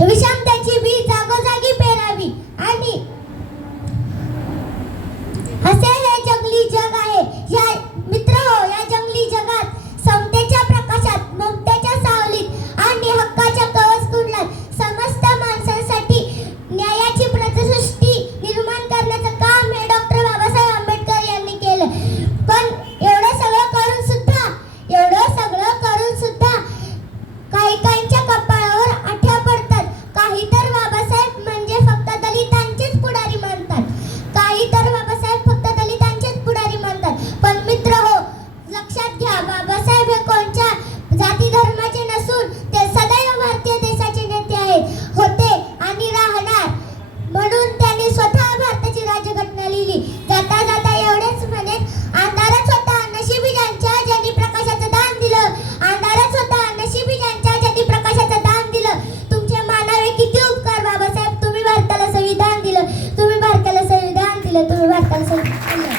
विषमतेची बी जागोजागी पेरावी आणि असे हे जंगली जग आहे. या मित्र हो, या जंगली जगात समतेच्या प्रकाशात, ममतेच्या सावलीत आणि हक्काच्या कवच कुंडलात समस्त माणसांसाठी न्यायाची प्रतिसृष्टी निर्माण करण्याचं काम हे डॉक्टर बाबासाहेब आंबेडकर यांनी केलं. पण एवढं सगळं करून सुद्धा काहींच्या कपाळावर आठ्या पडतात. काही तर बाबासाहेब म्हणजे फक्त दलितांचेच पुढारी मानतात. काही तर बाबासाहेब फक्त दलितांचेच पुढारी मानतात. पण मित्र हो, लक्षात घ्या, बाबासाहेब हे कोणत्या जाती धर्माचे नसून ते सदैव भारतीय देशाचे नेते आहेत, होते आणि राहणार. म्हणून त्यांनी स्वतः भारताची राज्यघटना लिहिली. जाता जाता एवढेच म्हणेन, अंधारच होता नशिबी ज्यांनी प्रकाशाचं दान दिलं. अंधारच होता नशिबी ज्यांनी प्रकाशाचं दान दिलं. तुमचे मानावे किती उपकार बाबासाहेब. तुम्ही भारताला संविधान दिलं. तुम्ही भारताला संविधान दिलं.